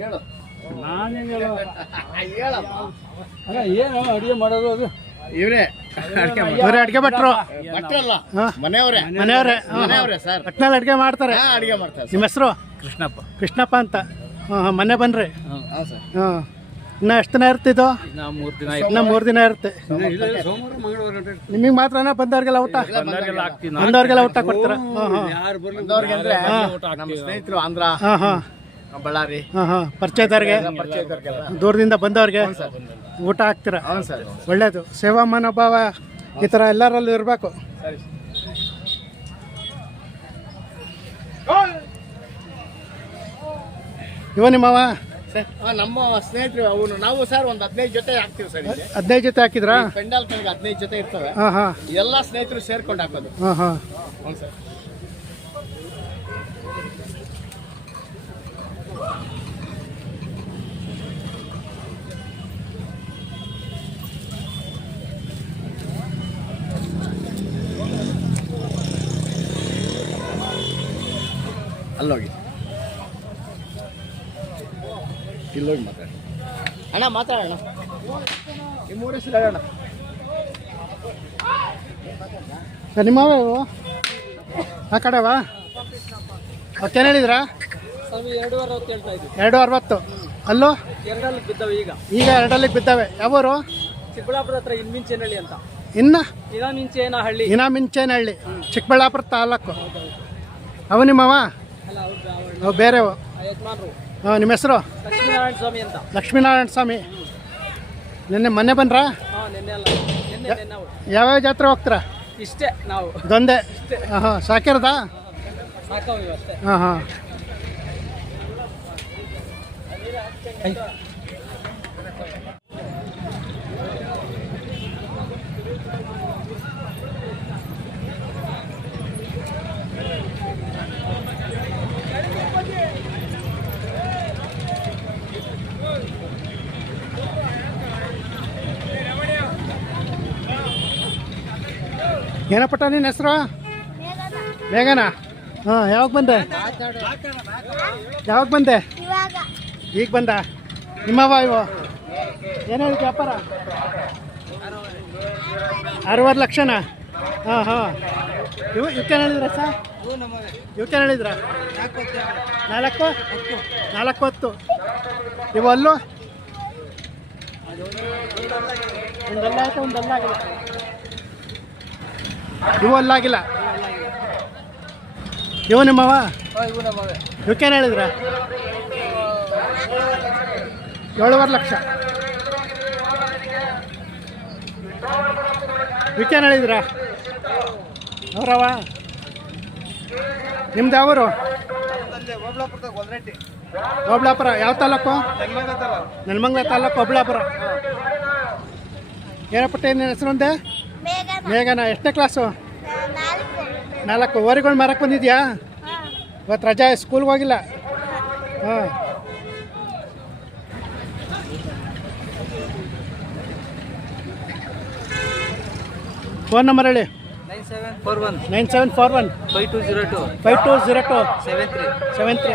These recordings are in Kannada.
ಹೇಳು. ನಾನೇನು ಹೇಳೋ ಹೇಳಪ್ಪ. ಅಲ್ಲ ಏನು ಅಡುಗೆ ಮಾಡೋದು ಅದು. ಇವ್ರೆ ಇವರೇ ಅಡ್ಗೆ ಭಟ್ರು. ಭಟ್ರಲ್ಲ? ಮನೆಯವ್ರೆ? ಮನೆಯವರೇ. ಮನೆಯವರೇ ಮನೆಯವರೇ ಸರ್. ಒಟ್ನಲ್ಲಿ ಅಡ್ಗೆ ಮಾಡ್ತಾರೆ. ಅಡಿಗೆ ಮಾಡ್ತಾರೆ ನಿಮ್ಮ ಹೆಸರು? ಕೃಷ್ಣಪ್ಪ. ಕೃಷ್ಣಪ್ಪ ಅಂತ. ಹಾಂ ಹಾಂ ಮೊನ್ನೆ ಬನ್ರಿ. ಹಾ ಸರ್. ಹಾಂ. ಇನ್ನು ಎಷ್ಟು ದಿನ ಇರ್ತಿದ್ದು ನಾ ಮೂರು ದಿನ ಇನ್ನು ಮೂರು ದಿನ ಇರುತ್ತೆ. ಸೋಮವಾರ ಮಂಗಳವಾರ ನಿಮಗೆ ಮಾತ್ರನ ಬಂದವ್ರಿಗೆಲ್ಲ ಊಟ? ಹಾಕ್ತೀವಿ ಬಂದವ್ರಿಗೆಲ್ಲ ಊಟ ಕೊಡ್ತೀರಾ? ಹಾಂ ಹಾಂ. ಯಾರು ಬರ್ಲಿ? ಬಂದವ್ರಿಗೆ ಅಂದ್ರೆ ಊಟ ನಮ್ಮ ಸ್ನೇಹಿತರು ಆಂಧ್ರ ಹಾಂ ಹಾಂ. ಬಳ್ಳಾರಿ. ಹಾಂ ಹಾಂ. ಪರಿಚಯದವ್ರಿಗೆ? ಪರಿಚಯ ಇದ್ದವ್ರಿಗೆಲ್ಲ ದೂರದಿಂದ ಬಂದವ್ರಿಗೆ ಊಟ ಹಾಕ್ತೀರಾ? ಹೌದು ಸರ್. ಒಳ್ಳೇದು. ಸೇವಾ ಮನೋಭಾವ ಈ ಥರ ಎಲ್ಲರಲ್ಲೂ ಇರಬೇಕು. ಸರಿ. ಇವ ನಿಮ್ಮವ? ಸರ್ ನಮ್ಮ ಸ್ನೇಹಿತರು ಅವನು ನಾವು ಸರ್ ಒಂದು ಹದಿನೈದು ಜೊತೆ ಹಾಕ್ತೀವಿ ಸರ್ ಇಲ್ಲಿ. ಹದಿನೈದು ಜೊತೆ ಹಾಕಿದ್ರಾ? ಪೆಂಡಾಲ್ ಕಡೆಗೆ ಹದಿನೈದು ಜೊತೆ ಇರ್ತವೆ. ಹಾಂ ಹಾಂ. ಎಲ್ಲ ಸ್ನೇಹಿತರು ಸೇರ್ಕೊಂಡು ಹಾಕೋದು. ಹಾಂ ಹಾಂ. ಹ್ಞೂ ಸರ್. ಅಲ್ಲೋಗಿ. ಅಣ್ಣ ಮಾತಾಡೋಣ. ಈ ಮೂರು ಹೆಸರು ಹೇಳೋಣ ಸರ್ ನಿಮ್ಮವ ಇವು ಆ ಕಡೆವಾ ಓಕೆ ಹೇಳಿದ್ರಾ ಎರಡೂವರೆ ಹೊತ್ತು ಹೇಳ್ತಾ ಇದ್ವಿ. ಎರಡು ಅರವತ್ತು ಅಲ್ಲೂ? ಎರಡಲ್ಲಿ ಬಿದ್ದಾವೆ ಈಗ. ಈಗ ಎರಡಲ್ಲಿ ಬಿದ್ದಾವೆ. ಯಾವೂರು? ಚಿಕ್ಕಬಳ್ಳಾಪುರ ಹತ್ರ ಇನ್ಮಿಂಚೇನಹಳ್ಳಿ ಅಂತ. ಇನ್ನ? ಇದ ಮಿಂಚೇನ ಹಳ್ಳಿ. ಇನಾ ಮಿಂಚೇನಹಳ್ಳಿ ಚಿಕ್ಕಬಳ್ಳಾಪುರ ತಾಲೂಕು. ಅವ ನಿಮ್ಮವ ಅಲ್ಲ ಅವ್ರು ಅವು ಬೇರೆವು. ಯಜಮಾನ್ರು. ಹಾಂ ನಿಮ್ಮ ಹೆಸರು? ಲಕ್ಷ್ಮೀನಾರಾಯಣ ಸ್ವಾಮಿ ಅಂತ. ಲಕ್ಷ್ಮೀನಾರಾಯಣ ಸ್ವಾಮಿ. ನಿನ್ನೆ ಮೊನ್ನೆ ಬಂದ್ರಾ? ಯಾವ್ಯಾವ ಜಾತ್ರೆ ಹೋಗ್ತೀರಾ? ಇಷ್ಟೇ ನಾವು. ದೊಂದೆ ಹಾಂ ಹಾಂ ಸಾಕಿರದಾ? ಹಾಂ. ಹಾಂ. ಏನಪ್ಪಟ ನಿನ್ನ ಹೆಸರು? ಬೇಗನ ಹಾಂ, ಯಾವಾಗ ಬಂದೆ? ಯಾವಾಗ ಬಂದೆ? ಈಗ ಬಂದ? ನಿಮ್ಮವ ಇವು ಏನು ಹೇಳಿ ವ್ಯಾಪಾರ? ಅರವತ್ತು ಲಕ್ಷನಾ? ಹಾಂ ಹಾಂ. ಇವು ಇವಕ್ಕೇನು ಹೇಳಿದ್ರ ಸರ್? ಇವಕ್ಕೇನು ಹೇಳಿದ್ರ? ನಾಲ್ಕು? ನಾಲ್ಕು ಹತ್ತು. ಇವು ಅಲ್ಲೂ? ಒಂದಲ್ಲ ಆಯ್ತು, ಒಂದಲ್ಲ ಇವು ಅಲ್ಲಾಗಿಲ್ಲ. ಇವು ನಿಮ್ಮವ? ಇವಕ್ಕೇನು ಹೇಳಿದ್ರ? ಏಳುವರೆ ಲಕ್ಷ. ಇವಕ್ಕೇನು ಹೇಳಿದ್ರ? ಅವರವ? ನಿಮ್ದು ಯಾವರು? ಒಬ್ಳಾಪುರ ಯಾವ ತಾಲೂಕು? ನೆಲಮಂಗ್ಲ ತಾಲೂಕು ಒಬ್ಳಾಪುರ ಏನಪ್ಪ ನಿನ್ನ ಹೆಸರು ಒಂದೇ ಮೇಘನ, ಎಷ್ಟನೇ ಕ್ಲಾಸು ನಾಲ್ಕು. ಓರಿಗಳು ಮರಕ್ಕೆ ಬಂದಿದ್ಯಾ? ಇವತ್ತು ರಜಾ ಸ್ಕೂಲ್ಗೆ ಹೋಗಿಲ್ಲ? ಹಾಂ. ಫೋನ್ ನಂಬರ್ ಹೇಳಿ. Nine seven four one nine seven four one five two zero two five two zero two seven three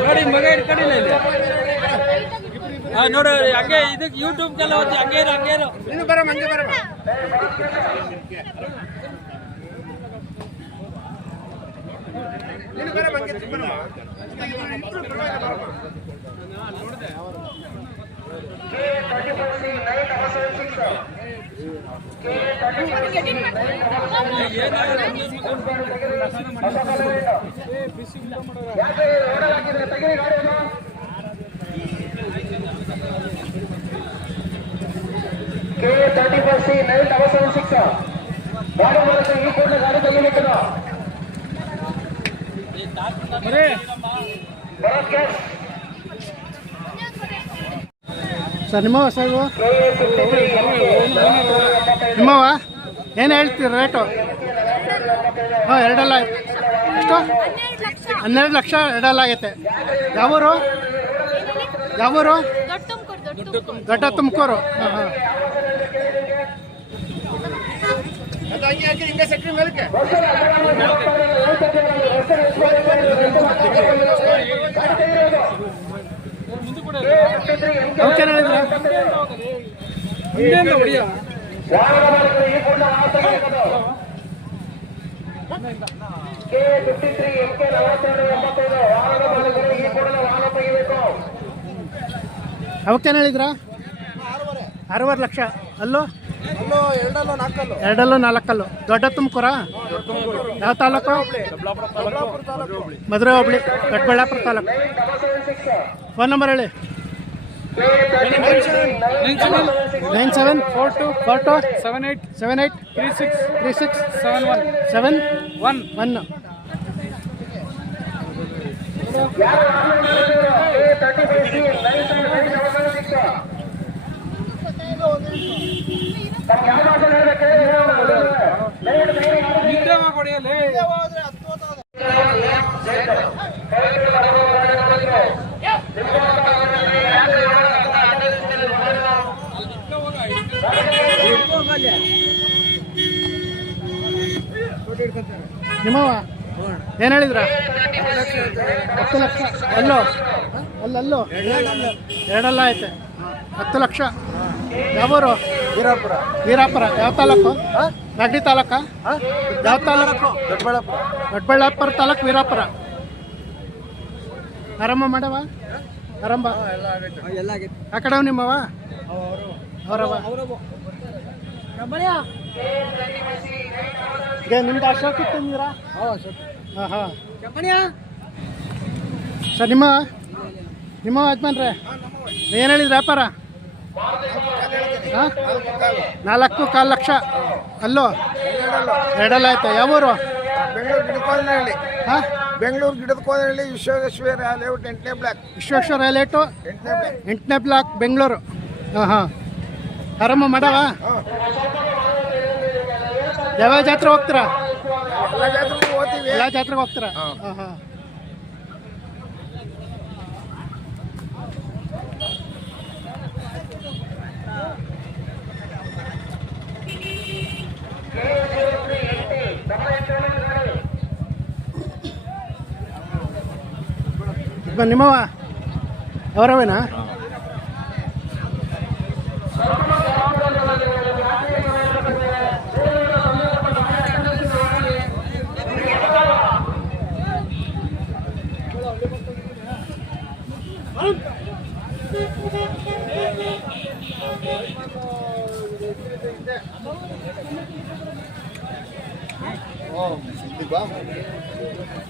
ನೋಡಿ ಮಗ ಇಟ್ಕೊಂಡಿಲ್ಲ ಇಲ್ಲಿ. ಹಾ ನೋಡು ಹಂಗೆ ಇದಕ್ಕೆ ಯೂಟ್ಯೂಬ್ಗೆಲ್ಲ ಹೋಗಿ ಹಂಗೆ ಇರು ಹಂಗೆ ಇರು. K thirty four C nine double seven six ಗಾಡಿ ಮೂಲಕ ಈ ಕೂಡಲೇ ಗಾಡಿ ತೆಗಿಬೇಕು ಭರತ್ ಕ್ಯಾಶ್ ಸರ್ ನಿಮ್ಮವ ಸರ್ ನಿಮ್ಮವ ಏನು ಹೇಳ್ತೀರಿ ರೇಟು ಹಾಂ, ಎರಡಲ್ಲ ಎಷ್ಟು? ಹನ್ನೆರಡು ಲಕ್ಷ ಎರಡೆಲ್ಲ ಆಗೈತೆ. ಯಾವೂರು? ಯಾವೂರು? ದೊಡ್ಡ ತುಮಕೂರು. ಹಾಂ ಹಾಂ. ಅವಕ್ಕೇನು ಹೇಳಿದ್ರ? ಅರವತ್ತು ಲಕ್ಷ. ಅಲ್ಲೂ? ಅಲ್ಲೋ ಎರಡಲ್ಲೋ ನಾಲ್ಕಲ್ಲೋ. ಎರಡಲ್ಲೂ ನಾಲ್ಕಲ್ಲು ದೊಡ್ಡ ತುಮಕೂರ ಯಾವ ತಾಲೂಕು. ಮಧುರೆ ಹೋಬಳಿ ದೊಡ್ಡಬಳ್ಳಾಪುರ ತಾಲೂಕು. ಫೋನ್ ನಂಬರ್ ಹೇಳಿ. Nine seven four two four two seven eight seven eight three six three six seven one seven one one K thirty five C nine seven nine double seven six ತಮ್ಗೆ ಯಾವ ಮಾತು ಹೇಳ್ಬೇಕು ನಿದ್ರೆ ಮಾಡ್ಕೊಡಿಯಲ್ಲಿ ನಿಮ್ಮವ ಏನು ಹೇಳಿದ್ರ? ಹತ್ತು ಲಕ್ಷ. ಅಲ್ಲೋ? ಅಲ್ಲಲ್ಲೋ? ಎರಡಲ್ಲ ಐತೆ. ಹತ್ತು ಲಕ್ಷ. ಯಾವೂರು? ವೀರಾಪುರ. ವೀರಾಪುರ. ಯಾವ ತಾಲೂಕು? ನಗಡಿ ತಾಲೂಕ? ಯಾವ ತಾಲೂಕು? ದೊಡ್ಡಬಳ್ಳಾಪುರ. ದೊಡ್ಡಬಳ್ಳಾಪುರ. ತಾಲೂಕು ವೀರಾಪುರ. ಆರಂಭ ಮಾಡವ ಆರಂಭ? ಆ ಕಡೆ ನಿಮ್ಮವ ಅವರವ ನಿಮ್ದು ಅಶೋಕ್ ಇತ್ತಂದಿರಾ ಹಾಂ ಹಾಂ ಸರ್ ನಿಮ್ಮ ನಿಮ್ಮ ಯಜಮಾನ್ರೆ ಏನು ಹೇಳಿದ್ರಿ ವ್ಯಾಪಾರ? ಹಾಂ? ನಾಲ್ಕು ಕಾಲು ಲಕ್ಷ. ಅಲ್ಲೋ? ಎರಡಲ್ಲ ಆಯ್ತಾ? ಯಾವೂರು ಬೆಂಗಳೂರು ಗಿಡಕೋನಹಳ್ಳಿ ಹಾಂ? ಬೆಂಗಳೂರು ವಿಶ್ವೇಶ್ವರ ಲೇಔಟ್ ಎಂಟನೇ ಬ್ಲಾಕ್ ವಿಶ್ವೇಶ್ವರ ಲೇಔಟು ಎಂಟನೇ ಬ್ಲಾಕ್ ಎಂಟನೇ ಬ್ಲಾಕ್ ಬೆಂಗಳೂರು. ಹಾಂ ಹಾಂ. ಆರಾಮ ಮಾಡವ? ಯಾವ್ಯಾವ ಜಾತ್ರೆ ಹೋಗ್ತೀರಾ? ಎಲ್ಲ ಜಾತ್ರೆಗೂ ಹೋಗ್ತೀರಾ? ಹಾಂ. ಹಾಂ ನಿಮ್ಮವ ಅವರವೇನಾ?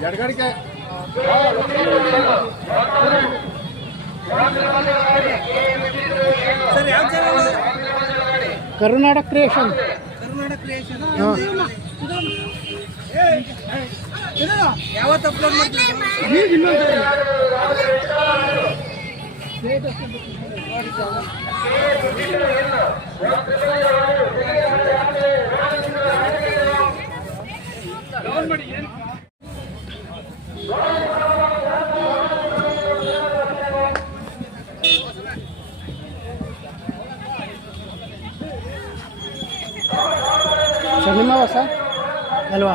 ಎಡಗಡಿಕೆ ಕರ್ನಾಟಕ ಕ್ರಿಯೇಷನ್ ಯಾವತ್ತು ಅಪ್ಲೋಡ್ ಮಾಡ್ತೀವಿ ಈಗ ಇನ್ನೊಂದು ಸರ್ ನಿಮ್ಮವ ಸರ್ ಅಲ್ವಾ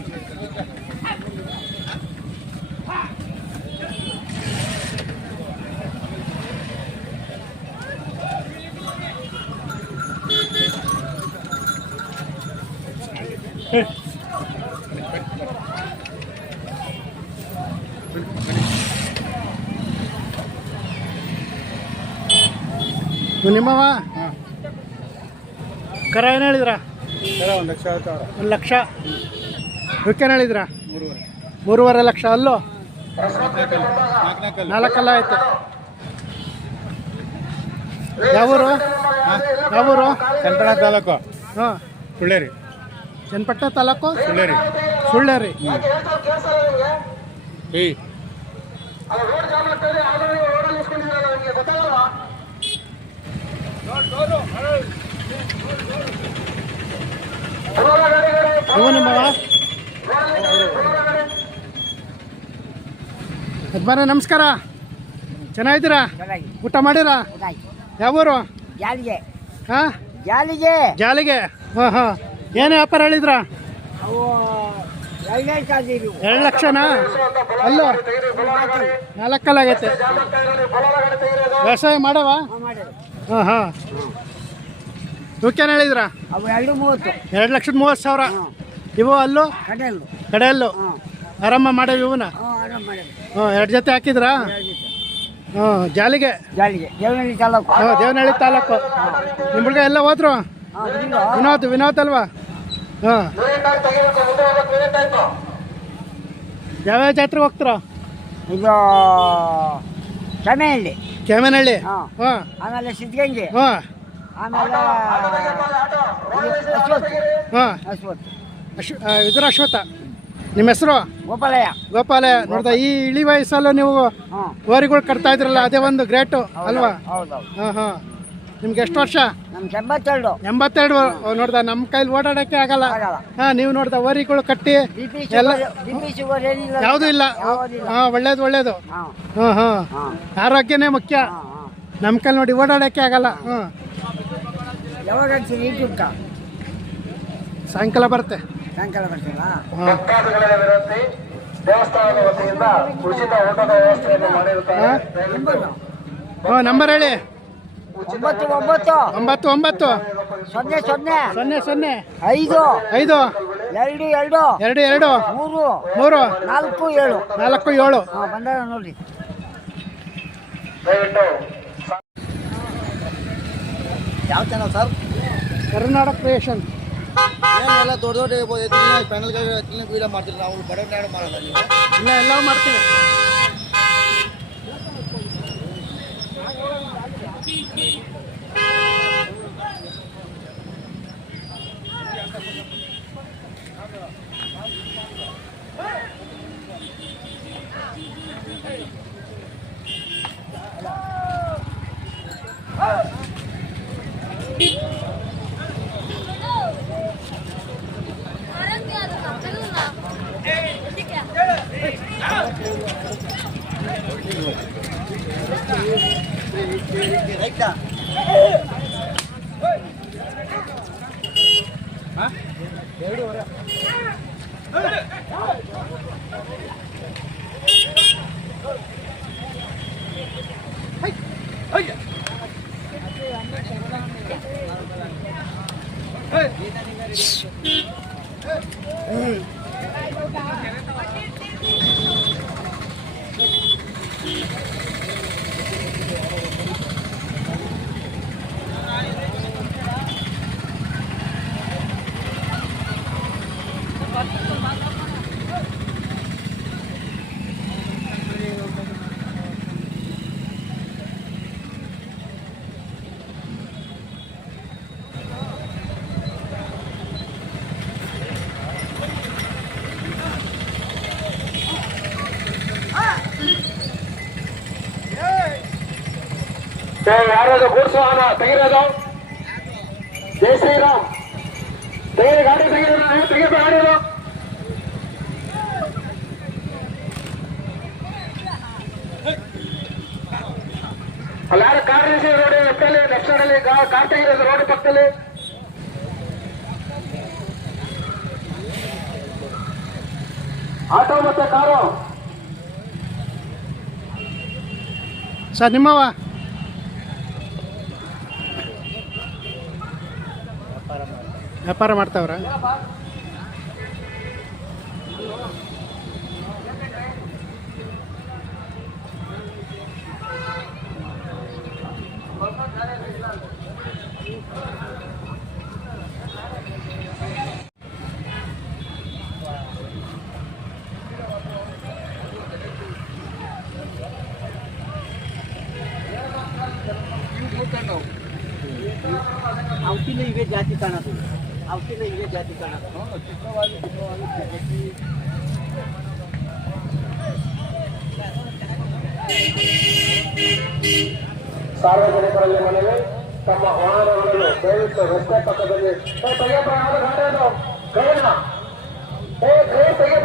ನಿಮ್ಮವ ಕರ ಏನು ಹೇಳಿದ್ರ? ಒಂದು ಲಕ್ಷ ಒಂದು ಲಕ್ಷ. ಹೇಳಿದ್ರ? ಮೂರುವರೆ. ಲಕ್ಷ. ಅಲ್ಲೋ? ನಾಲ್ಕಲ್ಲ ಆಯ್ತು. ಯಾವೂರು? ಯಾವೂರು? ಚನ್ನಪಟ್ಟಣ ತಾಲೂಕು. ಹಾಂ. ಸುಳ್ಳೇರಿ. ಚನ್ನಪಟ್ಟಣ ತಾಲೂಕು? ಸುಳ್ಳೇರಿ. ಸುಳ್ಳೇರಿ. ಏಯ್ ಇವು ನಿಮ್ಮವ ಯಜಮಾನ ನಮಸ್ಕಾರ. ಚೆನ್ನಾಗಿದ್ದೀರಾ? ಊಟ ಮಾಡಿರಾ? ಯಾವೂರು? ಜಾಲಿಗೆ. ಹಾಂ? ಜಾಲಿಗೆ. ಜಾಲಿಗೆ. ಹಾಂ ಹಾಂ. ಏನು ವ್ಯಾಪಾರ ಹೇಳಿದ್ರ? ಎರಡು ಲಕ್ಷನಾ? ಅಲ್ಲ. ನಾಲ್ಕಲ್ಲಾಗೈತೆ ವ್ಯವಸಾಯ ಮಾಡವಾ? ಹಾಂ ಹಾಂ. ಇವಕ್ಕೇನು ಹೇಳಿದ್ರ? ಅವು ಎರಡು ಮೂವತ್ತು. ಎರಡು ಲಕ್ಷದ ಮೂವತ್ತು ಸಾವಿರ. ಇವು ಅಲ್ಲೂ ಕಡೆಯಲ್ಲು. ಕಡೆಯಲ್ಲು? ಆರಾಮ ಮಾಡೇವಿ ಇವನ್ನ ಹ್ಞೂ ಎರಡು ಜೊತೆ ಹಾಕಿದ್ರಾ? ಹ್ಞೂ ಜಾಲಿಗೆ? ಜಾಲಿಗೆ. ದೇವನಹಳ್ಳಿ ತಾಲೂಕು. ಹ್ಞೂ ದೇವನಹಳ್ಳಿ ತಾಲೂಕು. ನಿಮ್ಮ ಹುಡುಗ ಎಲ್ಲ ಹೋದ್ರು? ವಿನೋದ್ ವಿನೋದ್ ಅಲ್ವಾ? ಹಾಂ. ಯಾವ್ಯಾವ ಜಾತ್ರೆಗೆ ಹೋಗ್ತೀರಾ? ಇದು ಚಮೆಹಳ್ಳಿ ಕೆಮನಹಳ್ಳಿ ಹಾಂ. ಆಮೇಲೆ ಸಿದ್ಧಗಂಗೆ. ಹಾಂ. ಹಾಂ. ಅಶ್ ಇದ್ರ ಅಶ್ವಥ. ನಿಮ್ಮ ಹೆಸರು? ಗೋಪಾಲಯ್ಯ. ಗೋಪಾಲಯ್ಯ. ನೋಡ್ದ ಈ ಇಳಿ ವಯಸ್ಸಲ್ಲೂ ನೀವು ಹೋರಿಗಳು ಕಟ್ತಾ ಇದ್ರಲ್ಲ ಅದೇ ಒಂದು ಗ್ರೇಟು ಅಲ್ವಾ? ಹಾಂ ಹಾಂ. ನಿಮ್ಗೆ ಎಷ್ಟು ವರ್ಷ? ನಮ್ಗೆ ಎಂಬತ್ತೆರಡು. ಎಂಬತ್ತೆರಡು. ನೋಡ್ದ ನಮ್ಮ ಕೈಲಿ ಓಡಾಡಕ್ಕೆ ಆಗಲ್ಲ. ಹ ನೀವು ನೋಡ್ದ ಓರಿಗಳು ಕಟ್ಟಿ ಎಲ್ಲ ಯಾವುದೂ ಇಲ್ಲ. ಹಾಂ ಒಳ್ಳೇದು ಒಳ್ಳೇದು. ಹಾಂ. ಹಾಂ ಹಾಂ. ಹಾಂ. ಆರೋಗ್ಯನೇ ಮುಖ್ಯ. ನಮ್ಮ ಕೈಲಿ ನೋಡಿ ಓಡಾಡಕ್ಕೆ ಆಗಲ್ಲ. ಹಾಂ. ಯಾವಾಗ ಹಾಕ್ತೀರಿ ಯೂಟ್ಯೂಬ್ಗೆ ಸಾಯಂಕಾಲ ಬರುತ್ತೆ. ಸಾಯಂಕಾಲ ಬರ್ತೀರಾ ಭಕ್ತಾದಿಗಳ ವಿನಂತಿ ದೇವಸ್ಥಾನದ ವತಿಯಿಂದ ಉಚಿತ ಊಟದ ವ್ಯವಸ್ಥೆಯನ್ನು ಮಾಡಿರುತ್ತಾರೆ. ನಂಬರು ಹೇಳಿ. ಒಂಬತ್ತು ಒಂಬತ್ತು. ಒಂಬತ್ತು ಒಂಬತ್ತು. ಸೊನ್ನೆ ಸೊನ್ನೆ. ಸೊನ್ನೆ ಸೊನ್ನೆ. ಐದು. ಐದು. ಎರಡು ಎರಡು. ಎರಡು ಎರಡು. ಮೂರು. ಮೂರು. ನಾಲ್ಕು ಏಳು. ನಾಲ್ಕು ಏಳು. ಬಂದಾಗ ನೋಡ್ರಿ. ದಯವಿಟ್ಟು ಯಾವ ಚಾನಲ್ ಸರ್ ಕರ್ನಾಟಕ ಕ್ರಿಯೇಷನ್ ಏನೆಲ್ಲ ದೊಡ್ಡ ದೊಡ್ಡ ಪ್ಯಾನಲ್ಗಳು ಕ್ಲಿನಿಕ್ ವೀಡಿಯೋ ಮಾಡ್ತೀರಿ ನಾವು ಬಡ ನಾಡು ಮಾಡೋದ ಇಲ್ಲ ಎಲ್ಲ ಮಾಡ್ತೀವಿ Hey! ಯಾರದು ಗೂಡ್ಸ್ ವಾಹನ ತೆಗಿರೋದು ಜೈ ಶ್ರೀರಾಮ್ ತೆಗೀರಿ ಗಾಡಿ ತೆಗೀರಿ ತೆಗೀರಿ ಗಾಡಿ ಅದು. ಅಲ್ಲಿ ಯಾರು ಕಾರ್ ನಿಲ್ಸಿ ರೋಡ್ ಲೆಫ್ಟಲ್ಲಿ ಲೆಫ್ಟ್ ಸೈಡ್ ಅಲ್ಲಿ ಕಾರ್ ತೆಗಿರೋದು ರೋಡ್ ಪಕ್ಕದಲ್ಲಿ ಆಟೋ ಮತ್ತೆ ಕಾರು ಸರ್ ನಿಮ್ಮವ ವ್ಯಾಪಾರ ಮಾಡ್ತಾವ್ರ? ಔಟಿನ ಇವೆ ಜಾತಿ ಕಾಣೋದು. ساروجنڪ من ۾ توهان سيوت رستي ತೆಗೆ